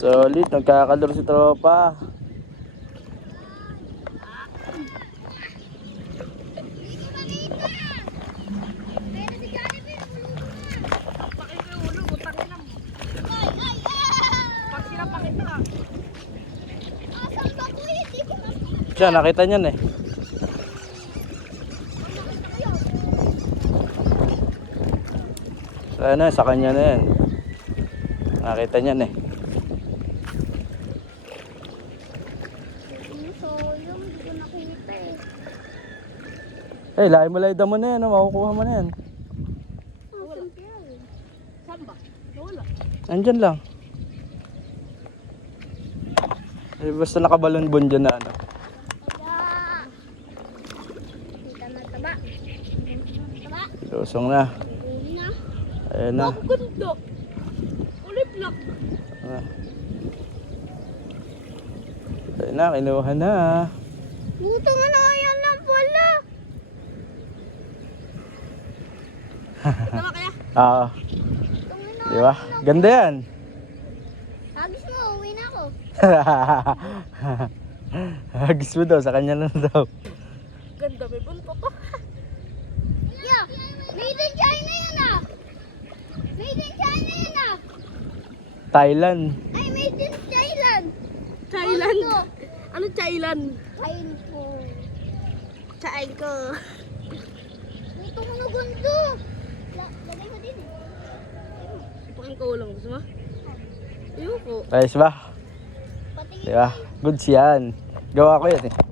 Solid, nagkakalaro si tropa. Siya, nakita niyan eh. Ano, sa kanya na yan. Nakita niyan eh. Eh, lahi mo layda mo na yan, makukuha mo na yan. Saan ba? Wala. Andyan lang. Eh, basta nakabalon-bon dyan na ano. Taba. Lusong na. Ayan na. Ang ganda. Ulip lang. Ah. Ayan na, kinuha na. Buto nga na yan lang pala. Tama kaya? Ah, di ba? Ganda yan. Hagis mo, uwi na ako. Hagis mo daw, sa kanya lang daw. Ganda, may buntot to. Yeah, made in China yan ah. Made in China yan ah. Thailand. Ay, made in Thailand. Thailand? Ano Thailand? Thailand po. Thailand ko. Ito mo na ganda. Lagay mo din eh. Ipakin ko lang. Gusto mo? Ayoko. Ayos ba? Patingin. Di ba? Goods yan. Gawa ko yan eh.